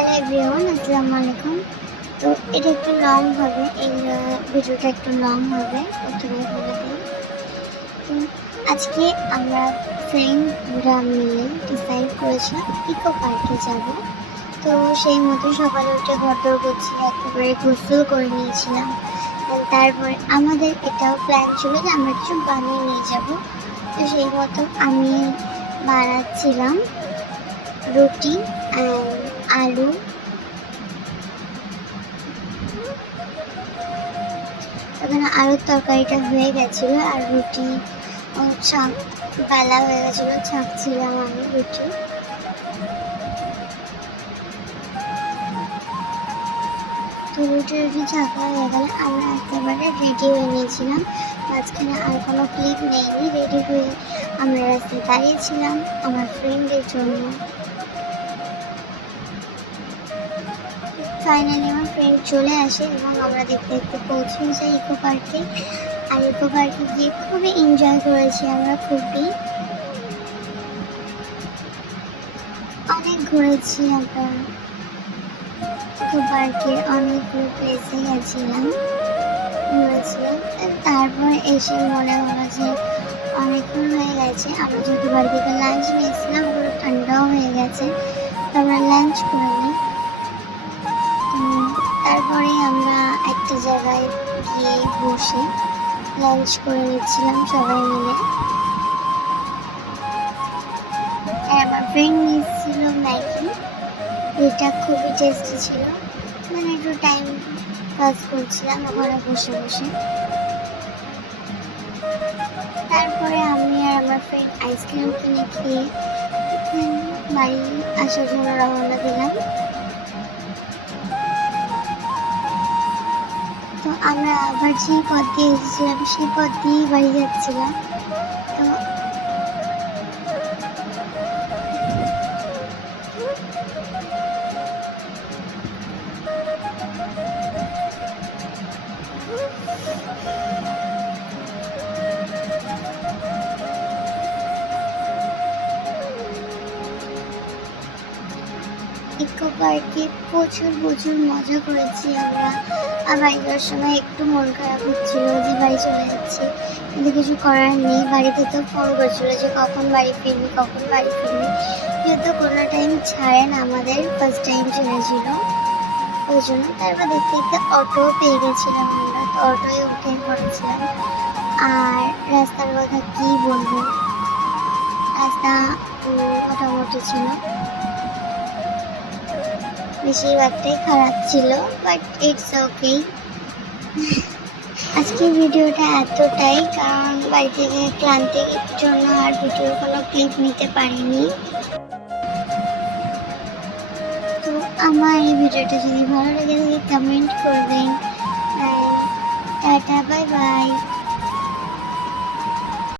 Hello everyone, আসসালামু আলাইকুম। তো এটা একটু লং হবে, এই ভিডিওটা একটু লং হবে, প্রথমেই বলে দিই। তো আজকে আমরা ফ্রেন্ডরা মিলে ডিসাইড করেছিলাম ইকো পার্কে যাব। তো সেই মতো সকালে উঠে ঘরদোর গুছিয়ে একেবারে গোসল করে নিয়েছিলাম। তারপরে আমাদের এটাও প্ল্যান ছিল যে আমরা কিছু বানিয়ে নিয়ে যাব। তো সেই মতো আমি বানাচ্ছিলাম রুটি অ্যান্ড আলু। তখন আলুর তরকারিটা হয়ে গেছিলো আর রুটি ছাঁক বেলা হয়ে গেছিলো, ছাঁকছিলাম আমি রুটি। তো রুটি ছাঁকা হয়ে গেলে আমরা একেবারে রেডি হয়ে নিয়েছিলাম। মাঝখানে আর কোনো ক্লিপ নেইনি, রেডি হয়ে আমরা রাস্তায় দাঁড়িয়েছিলাম আমার ফ্রেন্ডের জন্য। ফাইনালি আমার ফ্রেন্ড চলে আসে এবং আমরা দেখতে দেখতে পৌঁছে যাই ইকো পার্কে। আর ইকো পার্কে গিয়ে খুবই এনজয় করেছি আমরা, অনেক ঘুরেছি আমরা ইকো পার্কে, অনেকগুলো প্লেসে ঘুরেছিলাম। তারপর এসে মনে হলো যে অনেকক্ষণ হয়ে গেছে, আমরা যেহেতু বাড়ি থেকে লাঞ্চ নিয়েছিলাম ওগুলো ঠান্ডাও হয়ে গেছে, তো আমরা লাঞ্চ করে নিই। তারপরে আমরা একটা জায়গায় গিয়ে বসে লাঞ্চ করে নিচ্ছিলাম সবাই মিলে। আমার ফ্রেন্ড নিয়েছিল ম্যাগি, এটা খুবই টেস্টি ছিল, মানে একটু টাইম পাস করছিলাম ওখানে বসে বসে। তারপরে আমি আর আমার ফ্রেন্ড আইসক্রিম কিনে খেয়ে বাড়ি আসার জন্য রওনা দিলাম। তো আমরা আবার যে পথ দিয়ে এসেছিলাম সেই পথ দিয়েই বাড়ি যাচ্ছিলাম। তো ইকো পার্কে প্রচুর মজা করেছি আমরা। আর বাড়ি যাওয়ার সময় একটু মন খারাপ হচ্ছিল যে বাড়ি চলে যাচ্ছি, কিন্তু কিছু করার নেই। বাড়িতে তো ফোন করছিল যে কখন বাড়ি ফিরবি, যেহেতু কোনো টাইম ছাড়ে না, আমাদের ফার্স্ট টাইম চলেছিল ওই জন্য। তারপর দেখতে দেখতে অটো পেয়ে গেছিলাম আমরা, তো অটোয় উঠে পড়েছিলাম। আর রাস্তার কথা কি বলবো, রাস্তা মোটামুটি ছিল, বেশিরভাগটাই খারাপ ছিল, বাট ইটস ওকে। আজকে ভিডিওটা এতটাই, কারণ বাড়ি থেকে ক্লান্তির জন্য আর ভিডিওর কোনো ক্লিপ নিতে পারিনি। তো আমার এই ভিডিওটা যদি ভালো লেগে থাকে কমেন্ট করবেন। Tata, by.